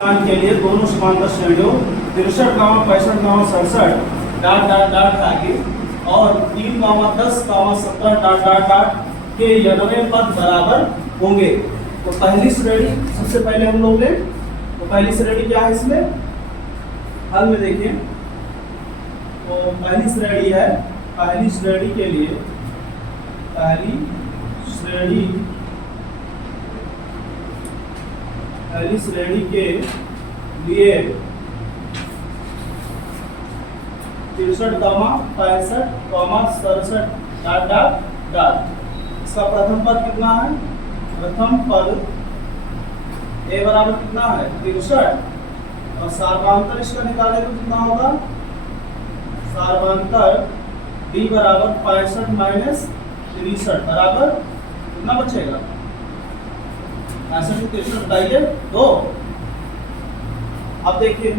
के लिए दोनों समांतर श्रेणियों 63, 65, 67 आगे और 3, 10, 17 के यनवे पद बराबर होंगे। तो पहली श्रेणी सबसे पहले हम लोग लें। तो पहली श्रेणी क्या है इसमें हल में देखिए। तो पहली श्रेणी है, पहली श्रेणी के लिए पहली श्रेणी के लिए 63, 65, 67 इसका प्रथम पद कितना है? प्रथम पद ए बराबर कितना है? 63 और सार्वधातुक इसका निकाले तो कितना होगा? सार्वधातुक डी बराबर 65 माइनस 63 बराबर कितना बचेगा? 65 में 63 बताइए तो। अब देखिए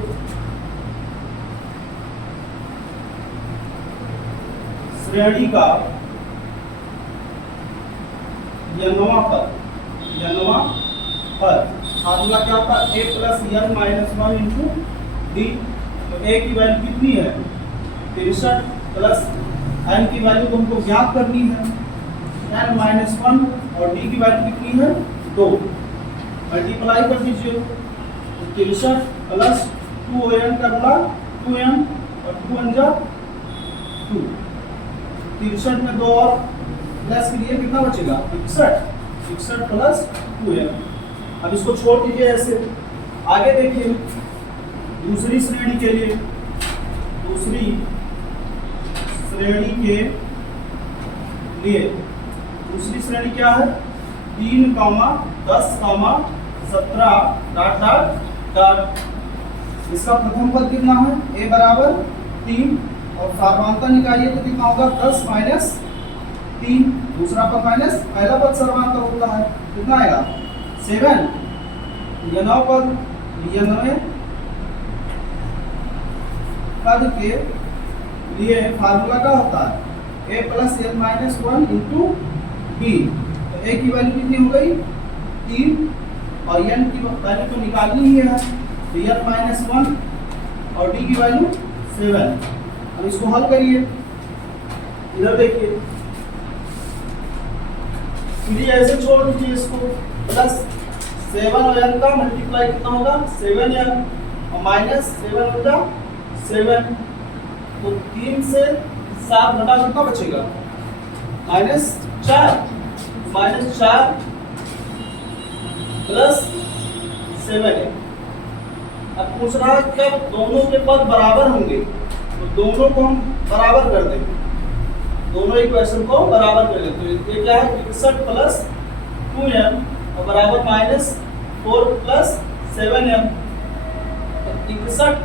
श्रेणी का यनवा पद फार्मूला क्या होता है? a plus n minus 1 into D. तो a की वैल्यू कितनी है? 63 प्लस n की वैल्यू तुमको ज्ञात करनी है n माइनस 1 और d की वैल्यू कितनी है? 2। मल्टीप्लाई कर दीजिए। 63 प्लस 2n करना 2n और 2 जा 2। 63 में 2 और प्लस के लिए कितना बचेगा? 61 प्लस 2n। अब इसको छोड़ दीजिए ऐसे। आगे देखिए दूसरी श्रेणी के लिए, दूसरी श्रेणी के लिए दूसरी श्रेणी क्या है? 3, 10, 17 इसका प्रथम पद कितना है? a बराबर 3 और सार्वधातुक निकालिए तो कितना होगा? 10 माइनस 3। दूसरा पद माइनस पहला पद सार्वधातुक होता है, कितना आएगा? 7। यनवे पद के लिए फार्मूला क्या होता है? a plus n minus 1 into D. तो a की वैल्यू कितनी हो गई? 3 और n की वैल्यू तो निकालनी ही है, तो n माइनस 1 और d की वैल्यू 7। अब इसको हल करिए। इधर देखिए सीधे ऐसे छोड़ दीजिए इसको। प्लस 7 और n का मल्टीप्लाई कितना होगा? 7n और माइनस 7 होगा 7। तो 3 से 7 घटा कितना बचेगा? -4 प्लस 7n। अब पूछ रहा है कब दोनों के पद बराबर होंगे, तो दोनों को हम बराबर कर देंगे, दोनों इक्वेशन को बराबर कर लेते हैं। ये क्या है? 61 प्लस 2n और बराबर -4 प्लस 7n। 61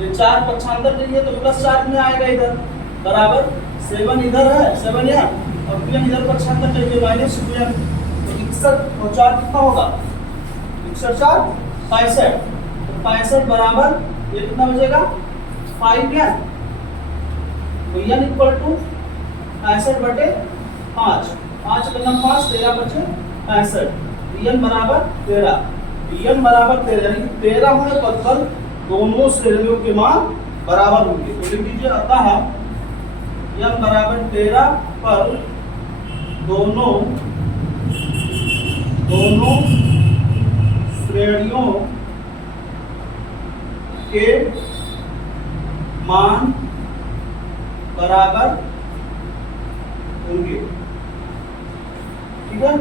ये 4 पक्षांतर चाहिए तो प्लस 4 में आएगा इधर, बराबर 7 इधर है 7n और 2n इधर पक्षांतर चाहिए -2n। तो 61 और 4 कितना होगा? 61 4 65। तो 65 बराबर ये कितना बचेगा? 5n। तो n इक्वल टू 65/5। 5 करना 5 13 बचे 65। n बराबर 13। n बराबर 13 यानी 13 होने पद पर दोनों श्रेणियों के मान बराबर होंगे। तो लिख दीजिए अतः n बराबर 13 पर दोनों श्रेणियों के मान बराबर होंगे। ठीक है।